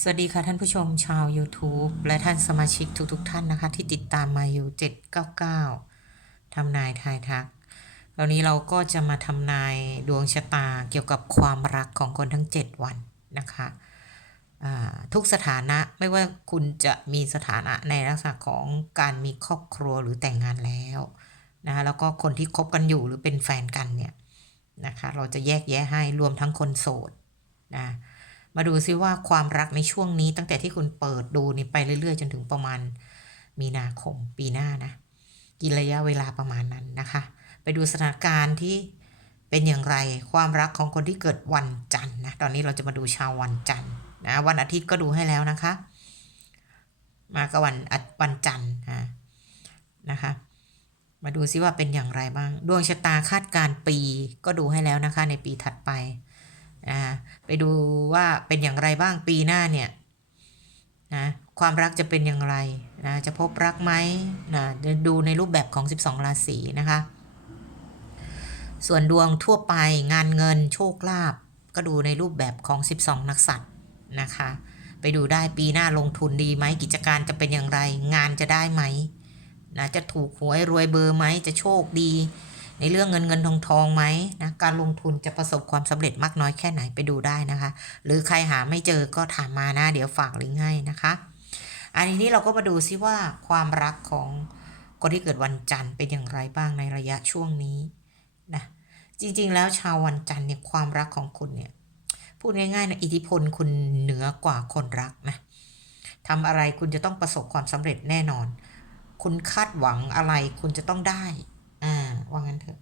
สวัสดีค่ะท่านผู้ชมชาว YouTube และท่านสมาชิกทุกๆทท่านนะคะ ที่ติดตามมาอยู่ 799ทำนายทายทักคราวนี้เราก็จะมาทำนายดวงชะตาเกี่ยวกับความรักของคนทั้ง 7 วันนะคะอ่าทุกสถานะไม่ว่าคุณจะมีสถานะในลักษณะของการมีครอบครัวหรือแต่งงานแล้วนะคะแล้วก็คนที่คบกันอยู่หรือเป็นแฟนกันเนี่ยนะคะเราจะแยกแยะให้รวมทั้งคนโสดนะ มาดูซิว่าความรักในช่วงนี้ตั้งแต่ที่คุณเปิดดูนี่ไปเรื่อยๆ จนถึงประมาณมีนาคมปีหน้านะกินระยะเวลาประมาณนั้นนะคะ ไปดูสถานการณ์ที่เป็นอย่างไรความรักของคนที่เกิดวันจันทร์นะตอนนี้เราจะมาดูชาววันจันทร์นะวันอาทิตย์ก็ดูให้แล้วนะคะ มาก็วันอาวันจันทร์นะนะคะมาดูซิว่าเป็นอย่างไรบ้าง ดวงชะตาคาดการณ์ปีก็ดูให้แล้วนะคะ ในปีถัดไป นะไปดูว่าเป็นอย่างไรบ้างปีหน้าเนี่ยนะความรักจะเป็นอย่างไรนะจะพบรักไหมนะดูในรูปแบบของ 12 ราศีนะคะ ส่วนดวงทั่วไปงานเงินโชคลาภก็ดูในรูปแบบของ 12 นักสัตว์นะคะ ไปดูได้ปีหน้าลงทุนดีไหมกิจการจะเป็นอย่างไร งานจะได้ไหมนะจะถูกหวยรวยเบอร์ไหมจะโชคดี ในเรื่องเงินเงินทองทองไหมนะการลงทุนจะประสบความสำเร็จมากน้อยแค่ไหนไปดูได้นะคะ หรือใครหาไม่เจอก็ถามมานะ เดี๋ยวฝากลิงก์ให้นะคะอันนี้เราก็มาดูซิว่าความรักของคนที่เกิดวันจันทร์เป็นอย่างไรบ้างในระยะช่วงนี้นะจริงๆ แล้วชาววันจันทร์เนี่ยความรักของคุณเนี่ยพูดง่ายๆนะอิทธิพลคุณเหนือกว่าคนรักนะทำอะไรคุณจะต้องประสบความสำเร็จแน่นอน คุณคาดหวังอะไรคุณจะต้องได้ ว่างั้นเถอะ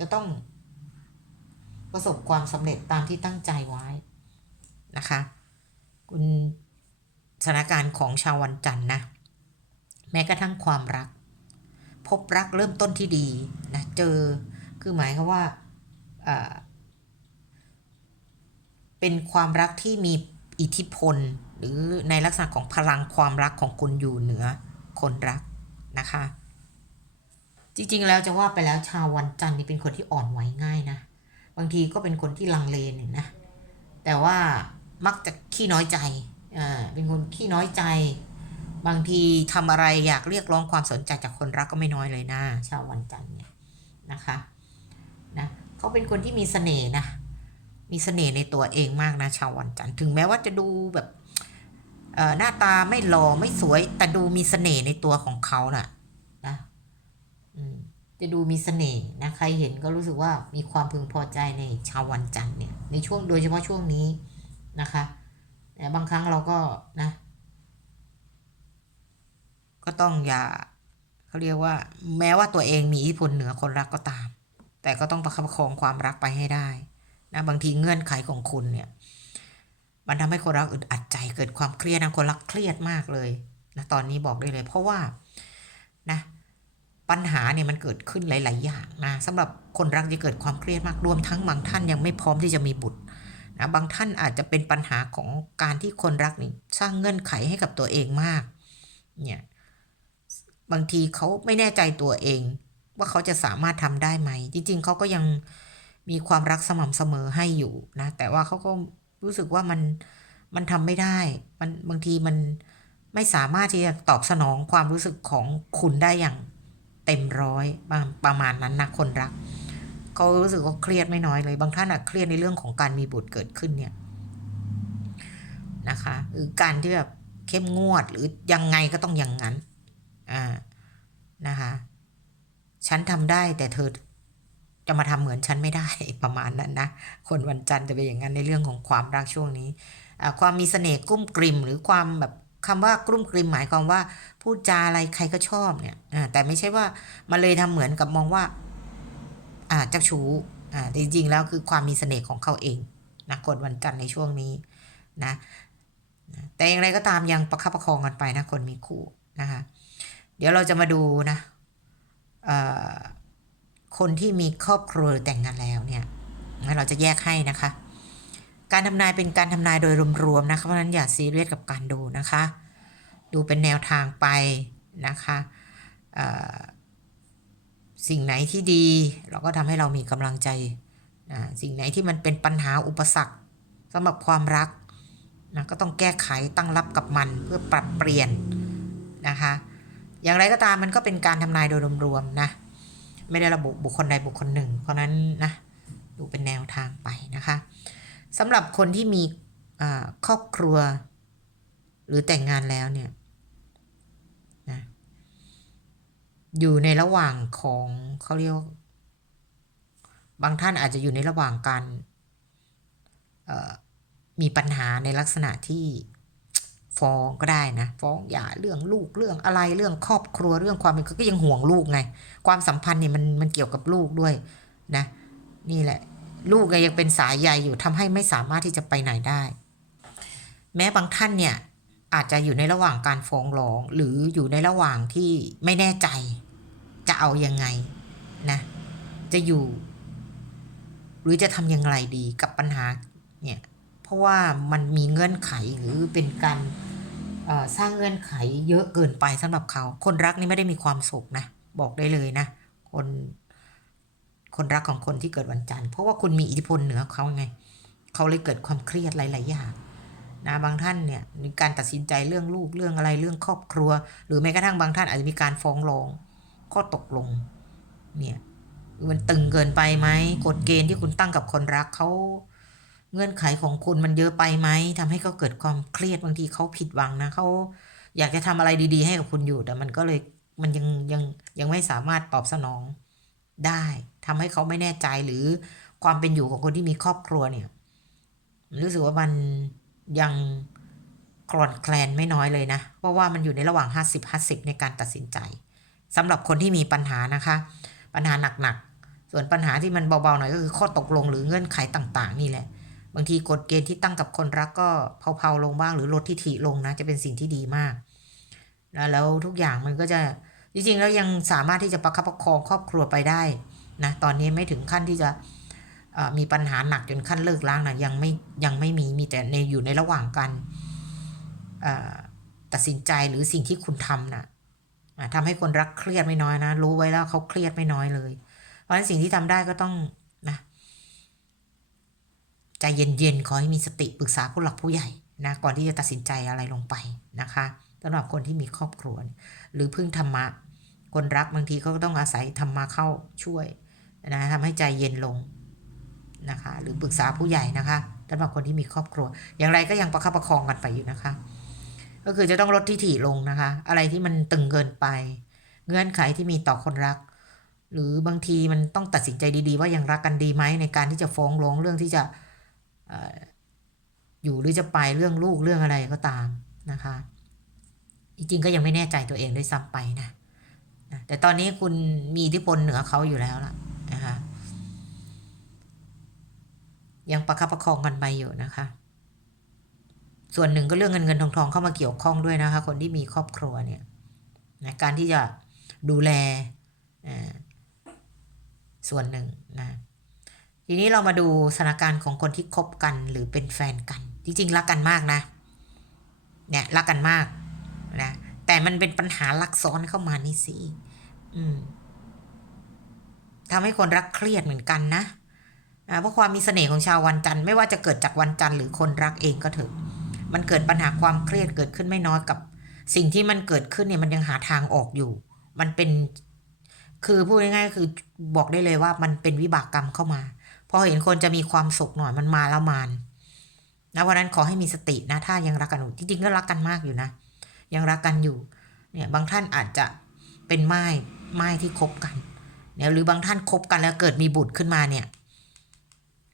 จะต้องประสบความสำเร็จตามที่ตั้งใจไว้นะคะ คุณสถานการณ์ของชาววันจันทร์นะ แม้กระทั่งความรัก พบรักเริ่มต้นที่ดีนะเจอคือหมายความว่าอ่าเป็นความรักที่มีอิทธิพล หรือในลักษณะของพลังความรักของคุณอยู่เหนือคนรักนะคะ จริง ๆ แล้วจะว่าไปแล้วชาววันจันทร์นี่เป็นคนที่อ่อนไหวง่ายนะ บางทีก็เป็นคนที่ลังเลเนี่ยนะ แต่ว่ามักจะขี้น้อยใจอ่าเป็นคนขี้น้อยใจ บางทีทำอะไรอยากเรียกร้องความสนใจจากคนรักก็ไม่น้อยเลยนะ ชาววันจันทร์เนี่ยนะคะนะเขาเป็นคนที่มีเสน่ห์นะ มีเสน่ห์ในตัวเองมากนะชาววันจันทร์ถึงแม้ว่าจะดูแบบหน้าตาไม่หล่อไม่สวยแต่ดูมีเสน่ห์ในตัวของเขานะนะ จะดูมีเสน่ห์นะใครเห็นก็รู้สึกว่ามีความพึงพอใจในชาววันจันทร์เนี่ยในช่วงโดยเฉพาะช่วงนี้นะคะแต่บางครั้งเราก็นะ ก็ต้องอย่าเขาเรียกว่า แม้ว่าตัวเองมีอิทธิพลเหนือคนรักก็ตาม แต่ก็ต้องประคับประคองความรักไปให้ได้นะบางทีเงื่อนไขของคุณเนี่ยมันทำให้คนรักอึดอัดใจเกิดความเครียดนะคนรักเครียดมากเลยนะตอนนี้บอกได้เลย เพราะว่านะ ปัญหาเนี่ยมันเกิดขึ้นหลาย ๆ อย่างนะสำหรับคนรักจะเกิดความเครียดมากรวมทั้งบางท่านยังไม่พร้อมที่จะมีบุตรนะบางท่านอาจจะเป็นปัญหาของการที่คนรักนี่สร้างเงื่อนไขให้กับตัวเองมากเนี่ยบางทีเขาไม่แน่ใจตัวเอง ว่าเขาจะสามารถทำได้ไหม จริง ๆเขาก็ยังมีความรักสม่ำเสมอให้อยู่นะแต่ว่าเขาก็รู้สึกว่ามันมันทำไม่ได้มันบางทีมันไม่สามารถที่จะตอบสนองความรู้สึกของคุณได้อย่าง เต็มร้อยประมาณนั้นนะคนรักเขารู้สึกว่าเครียดไม่น้อยเลย บางท่านอะเครียดในเรื่องของการมีบุตรเกิดขึ้นเนี่ยนะคะหรือการที่แบบเข้มงวดหรือยังไงก็ต้องอย่างนั้นอ่านะคะฉันทำได้แต่เธอจะมาทำเหมือนฉันไม่ได้ประมาณนั้นนะคนวันจันทร์จะเป็นอย่างนั้นในเรื่องของความรักช่วงนี้ความมีเสน่ห์กุ้มกริมหรือความแบบ คำว่ากรุ่มกริมหมายความว่าพูดจาอะไรใครก็ชอบเนี่ยแต่ไม่ใช่ว่ามาเลยทำเหมือนกับมองว่าอ่าเจ้าชู้อ่าจริงๆแล้วคือความมีเสน่ห์ของเขาเองนะคนวันจันทร์ในช่วงนี้นะแต่อย่างไรก็ตามยังประคับประคองกันไปนะคนมีคู่นะคะเดี๋ยวเราจะมาดูนะคนที่มีครอบครัวแต่งงานแล้วเนี่ยเราจะแยกให้นะคะ การทำนายเป็นการทำนายโดยรวมๆนะคะเพราะฉะนั้นอย่าซีเรียสกับการดูนะคะ ดูเป็นแนวทางไปนะคะสิ่งไหนที่ดี เราก็ทำให้เรามีกำลังใจสิ่งไหนที่มันเป็นปัญหาอุปสรรคสำหรับความรักนะก็ต้องแก้ไขตั้งรับกับมันเพื่อปรับเปลี่ยนนะคะ อย่างไรก็ตามมันก็เป็นการทำนายโดยรวมๆนะไม่ได้ระบุบุคคลใดบุคคลหนึ่ง เพราะนั้นนะดูเป็นแนวทางไปนะคะ สำหรับคนที่มีครอบครัว หรือแต่งงานแล้วเนี่ยนะอยู่ในระหว่างของเขาเรียกว่าบางท่านอาจจะอยู่ในระหว่างการมีปัญหาในลักษณะที่ฟ้องก็ได้นะ ฟ้องหย่าเรื่องลูกเรื่องอะไรเรื่องครอบครัวเรื่องความเป็นก็ยังห่วงลูกไง ความสัมพันธ์เนี่ยมันมันเกี่ยวกับลูกด้วยนะ นี่แหละ ลูกยังเป็นสายใยอยู่ทำให้ไม่สามารถที่จะไปไหนได้ แม้บางท่านเนี่ยอาจจะอยู่ในระหว่างการฟ้องร้อง หรืออยู่ในระหว่างที่ไม่แน่ใจ จะเอายังไงนะจะอยู่ หรือจะทำย่างไรดีกับปัญหาเนี่ยเพราะว่ามันมีเงื่อนไขหรือเป็นการสร้างเงื่อนไขเยอะเกินไปสำหรับเขา คนรักนี่ไม่ได้มีความสุขนะ บอกได้เลยนะ คน คนรักของคนที่เกิดวันจันทร์เพราะว่าคุณมีอิทธิพลเหนือเขาไง เขาเลยเกิดความเครียดหลายๆอย่างนะบางท่านเนี่ยมีการตัดสินใจเรื่องลูกเรื่องอะไรเรื่องครอบครัว หรือแม้กระทั่งบางท่านอาจจะมีการฟ้องร้องข้อตกลงเนี่ยมันตึงเกินไปไหมกฎเกณฑ์ที่คุณตั้งกับคนรักเขาเงื่อนไขของคุณมันเยอะไปไหมทำให้เขาเกิดความเครียดบางทีเขาผิดหวังนะเขาอยากจะทำอะไรดี ๆ ให้กับคุณอยู่แต่มันก็เลยมันยังยังยังไม่สามารถตอบสนอง ได้ทำให้เขาไม่แน่ใจหรือความเป็นอยู่ของคนที่มีครอบครัวเนี่ย รู้สึกว่ามันยังคลอนแคลนไม่น้อยเลยนะ เพราะว่ามันอยู่ในระหว่าง 50-50 ในการตัดสินใจสำหรับคนที่มีปัญหานะคะ ปัญหาหนักๆ ส่วนปัญหาที่มันเบาๆหน่อยก็คือข้อตกลงหรือเงื่อนไขต่างๆ นี่แหละ บางทีกฎเกณฑ์ที่ตั้งกับคนรักก็เผาๆลงบ้าง หรือลดทิฐิลงนะจะเป็นสิ่งที่ดีมาก แล้วแล้วทุกอย่างมันก็จะ จริงๆแล้วยังสามารถที่จะประคับประคองครอบครัวไปได้นะตอนนี้ไม่ถึงขั้นที่จะมีปัญหาหนักจนขั้นเลิกล้างนะยังไม่ยังไม่มีมีแต่ในอยู่ในระหว่างการตัดสินใจหรือสิ่งที่คุณทำนะ่ะทำให้คนรักเครียดไม่น้อยนะ รู้ไว้แล้วเขาเครียดไม่น้อยเลย เพราะฉะนั้นสิ่งที่ทำได้ก็ต้องนะใจเย็นๆขอให้มีสติปรึกษาผู้หลักผู้ใหญ่นะก่อนที่จะตัดสินใจอะไรลงไปนะคะ สำหรับคนที่มีครอบครัว หรือพึ่งธรรมะ คนรักบางทีเขาก็ต้องอาศัยธรรมะเข้าช่วยนะทำให้ใจเย็นลงนะคะ หรือปรึกษาผู้ใหญ่นะคะสำหรับคนที่มีครอบครัว อย่างไรก็ยังประคับประคองกันไปอยู่นะคะ ก็คือจะต้องลดที่ถี่ลงนะคะ อะไรที่มันตึงเกินไป เงื่อนไขที่มีต่อคนรัก หรือบางทีมันต้องตัดสินใจดีๆ ว่ายังรักกันดีไหมในการที่จะฟ้องร้องเรื่องที่จะออยู่หรือจะไปเรื่องลูกเรื่องอะไรก็ตามนะคะ จริงๆก็ยังไม่แน่ใจตัวเองด้วยซ้ำไปนะนะแต่ตอนนี้คุณมีอิทธิพลเหนือเขาอยู่แล้วล่ะนะคะยังประคับประคองกันไปอยู่นะคะ ส่วนหนึ่งก็เรื่องเงินเงินทองทองเข้ามาเกี่ยวข้องด้วยนะคะ คนที่มีครอบครัวเนี่ยนะการที่จะดูแลส่วนหนึ่งนะทีนี้เรามาดูสถานการณ์ของคนที่คบกันหรือเป็นแฟนกัน จริงๆรักกันมากนะ เนี่ยรักกันมาก นะแต่มันเป็นปัญหาลักซ้อนเข้ามานี่สิอืมทำให้คนรักเครียดเหมือนกันนะเพราะความมีเสน่ห์ของชาววันจันทร์ไม่ว่าจะเกิดจากวันจันทร์หรือคนรักเองก็เถอะมันเกิดปัญหาความเครียดเกิดขึ้นไม่น้อยกับ สิ่งที่มันเกิดขึ้นเนี่ยมันยังหาทางออกอยู่ มันเป็น คือพูดง่ายๆคือบอกได้เลยว่ามันเป็นวิบากกรรมเข้ามาพอเห็นคนจะมีความสุขหน่อยมันมาแล้วมานนะวันนั้นขอให้มีสตินะ ถ้ายังรักกันอยู่จริงๆก็รักกันมากอยู่นะ ยังรักกันอยู่เนี่ยบางท่านอาจจะเป็นไม้ไม้ที่คบกันเนี่ยหรือบางท่านคบกันแล้วเกิดมีบุตรขึ้นมาเนี่ย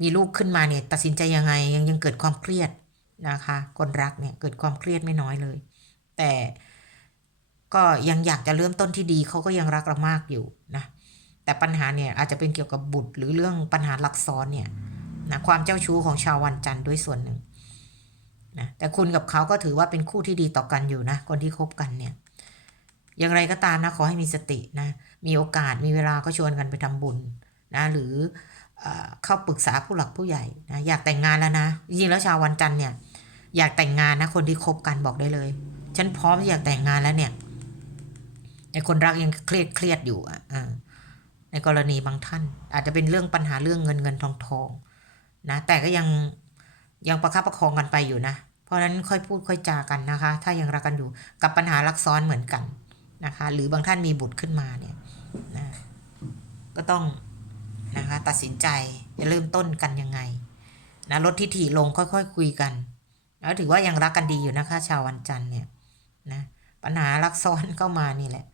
มีลูกขึ้นมาเนี่ย ตัดสินใจยังไงยังยังเกิดความเครียดนะคะ คนรักเนี่ยเกิดความเครียดไม่น้อยเลย แต่ก็ยังอยากจะเริ่มต้นที่ดีเขาก็ยังรักเรามากอยู่นะแต่ปัญหาเนี่ยอาจจะเป็นเกี่ยวกับบุตรหรือเรื่องปัญหาลักซ้อนเนี่ยนะความเจ้าชู้ของชาววันจันทร์ด้วยส่วนหนึ่ง นะแต่คุณกับเขาก็ถือว่าเป็นคู่ที่ดีต่อกันอยู่นะ คนที่คบกันเนี่ย อย่างไรก็ตามนะขอให้มีสตินะ มีโอกาสมีเวลาก็ชวนกันไปทำบุญนะ หรือเอเข้าปรึกษาผู้หลักผู้ใหญ่นะอยากแต่งงานแล้วนะจริงๆแล้วชาววันจันทร์เนี่ย อยากแต่งงานนะคนที่คบกันบอกได้เลย ฉันพร้อมที่อยากแต่งงานแล้วเนี่ยไอ้คนรักยังเครียดเครียดอยู่อะอ่าในกรณีบางท่าน อาจจะเป็นเรื่องปัญหาเรื่องเงินเงินทองทองนะแต่ก็ยังยังประคับประคองกันไปอยู่นะ เพราะฉะนั้นค่อยพูดค่อยจากันนะคะ ถ้ายังรักกันอยู่กับปัญหารักซ้อนเหมือนกันนะคะ หรือบางท่านมีบุตรขึ้นมาเนี่ยนะก็ต้องนะคะตัดสินใจจะเริ่มต้นกันยังไงนะลดทิฐิลงค่อยๆคคุยกันแล้วถือว่ายังรักกันดีอยู่นะคะ ชาววันจันทร์เนี่ยนะปัญหารักซ้อนเข้ามานี่แหละ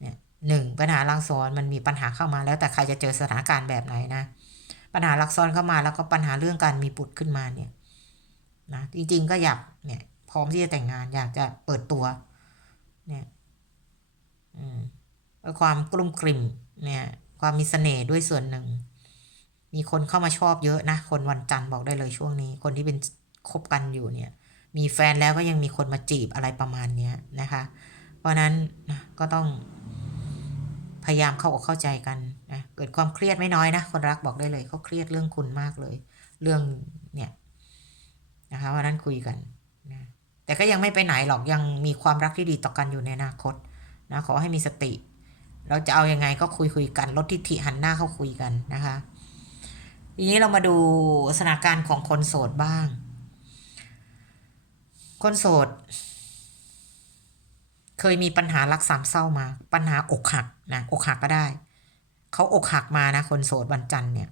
เนี่ยหนึ่งปัญหารักซ้อนมันมีปัญหาเข้ามาแล้วแต่ใครจะเจอสถานการณ์แบบไหนนะ ปัญหารักซ้อนเข้ามาแล้วก็ปัญหาเรื่องการมีบุตรขึ้นมาเนี่ย นะจริงๆก็อยากเนี่ยพร้อมที่จะแต่งงานอยากจะเปิดตัวเนี่ยอืมความกลุ้มกลิ่มเนี่ย ความมีเสน่ห์ด้วยส่วนหนึ่ง มีคนเข้ามาชอบเยอะนะ คนวันจันทร์บอกได้เลยช่วงนี้ คนที่เป็นคบกันอยู่เนี่ย มีแฟนแล้วก็ยังมีคนมาจีบอะไรประมาณเนี้ยนะคะ เพราะฉะนั้นนะก็ต้องพยายามเข้าอกเข้าใจกันนะเกิดความเครียดไม่น้อยนะ คนรักบอกได้เลยเขาเครียดเรื่องคุณมากเลย เรื่องเนี่ย นะคะวันนั้นคุยกันนะแต่ก็ยังไม่ไปไหนหรอกยังมีความรักที่ดีต่อกันอยู่ในอนาคตนะขอให้มีสติ เราจะเอายังไงก็คุยคุยกันลดทิฐิหันหน้าเข้าคุยกันนะคะทีนี้เรามาดูสถานการณ์ของคนโสดบ้าง คนโสด เคยมีปัญหารักสามเศร้ามา ปัญหาอกหักนะอกหักก็ได้ เขาอกหักมานะ คนโสดวันจันทร์เนี่ย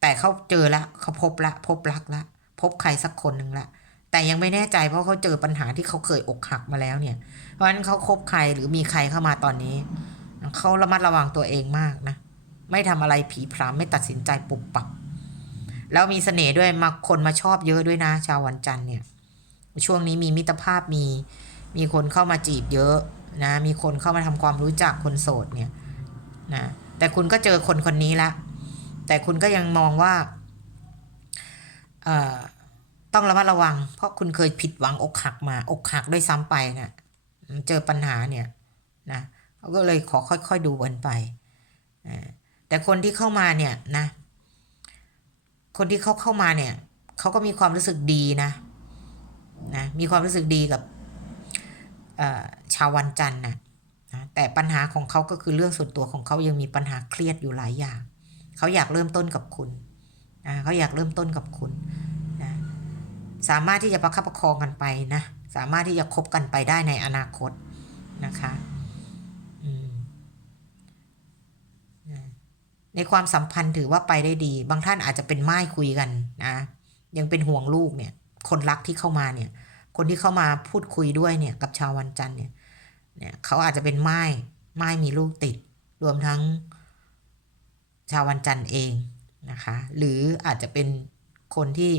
แต่เขาเจอละเขาพบละ พบรักละ พบใครสักคนหนึ่งละแต่ยังไม่แน่ใจเพราะเขาเจอปัญหาที่เขาเคยอกหักมาแล้วเนี่ย เพราะฉะนั้นเขาคบใครหรือมีใครเข้ามาตอนนี้ เขาระมัดระวังตัวเองมากนะ ไม่ทำอะไรผีพรามไม่ตัดสินใจปุบปับ แล้วมีเสน่ห์ด้วยมาคนมาชอบเยอะด้วยนะ ชาววันจันทร์เนี่ย ช่วงนี้มีมิตรภาพมีมีคนเข้ามาจีบเยอะนะ มีคนเข้ามาทำความรู้จักคนโสดเนี่ยนะแต่คุณก็เจอคนคนนี้ละแต่คุณก็ยังมองว่า ต้องระมัดระวัง เพราะคุณเคยผิดหวังอกหักมา อกหักด้วยซ้ำไปเนะ่ยเจอปัญหาเนี่ยนะเขาก็เลยขอค่อยๆดูกันไป แต่คนที่เข้ามาเนี่ยนะ คนที่เขาเข้ามาเนี่ยเขาก็มีความรู้สึกดีนะนะมีความรู้สึกดีกับชาววันจันทร์นะนะแต่ปัญหาของเขาก็คือเรื่องส่วนตัวของเขายังมีปัญหาเครียดอยู่หลายอย่าง เขาอยากเริ่มต้นกับคุณ นะเขาอยากเริ่มต้นกับคุณนะสามารถที่จะประคับประคองกันไปนะสามารถที่จะคบกันไปได้ในอนาคตนะคะในความสัมพันธ์ถือว่าไปได้ดี บางท่านอาจจะเป็นไม้คุยกันนะยังเป็นห่วงลูกเนี่ย คนรักที่เข้ามาเนี่ย คนที่เข้ามาพูดคุยด้วยเนี่ย กับชาววันจันทร์เนี่ยเนี่ยเขาอาจจะเป็นไม้ไม้มีลูกติด รวมทั้งชาววันจันทร์เอง นะคะ หรืออาจจะเป็นคนที่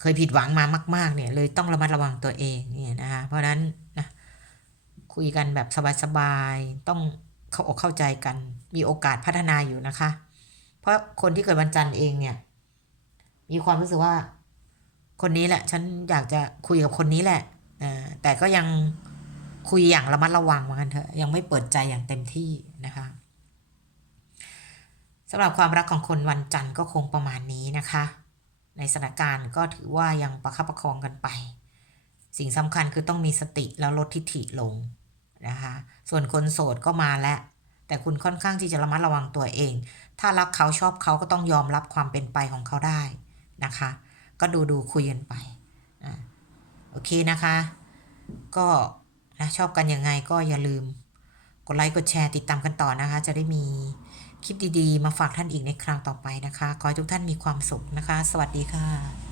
เคยผิดหวังมามาก ๆ เนี่ยเลยต้องระมัดระวังตัวเองเนี่ยนะคะ เพราะนั้นนะคุยกันแบบสบายๆต้องเข้าอกเข้าใจกัน มีโอกาสพัฒนาอยู่นะคะ เพราะคนที่เกิดวันจันทร์เองเนี่ย มีความรู้สึกว่า คนนี้แหละ ฉันอยากจะคุยกับคนนี้แหละแต่ก็ยังคุยอย่างระมัดระวังเหมือนกันเถอะยังไม่เปิดใจอย่างเต็มที่นะคะ สำหรับความรักของคนวันจันทร์ก็คงประมาณนี้นะคะ ในสถานการณ์ก็ถือว่ายังประคับประคองกันไป สิ่งสำคัญคือต้องมีสติแล้วลดทิฐิลงนะคะ ส่วนคนโสดก็มาแล้วแต่คุณค่อนข้างที่จะระมัดระวังตัวเอง ถ้ารักเขาชอบเขาก็ต้องยอมรับความเป็นไปของเขาได้นะคะ ก็ดูดูคุยกันไปนะโอเคนะคะ ก็นะชอบกันยังไงก็อย่าลืม กดไลค์กดแชร์ติดตามกันต่อนะคะ จะได้มี คลิปดีๆ มาฝากท่านอีกในครั้งต่อไปนะคะ ขอให้ทุกท่านมีความสุขนะคะ สวัสดีค่ะ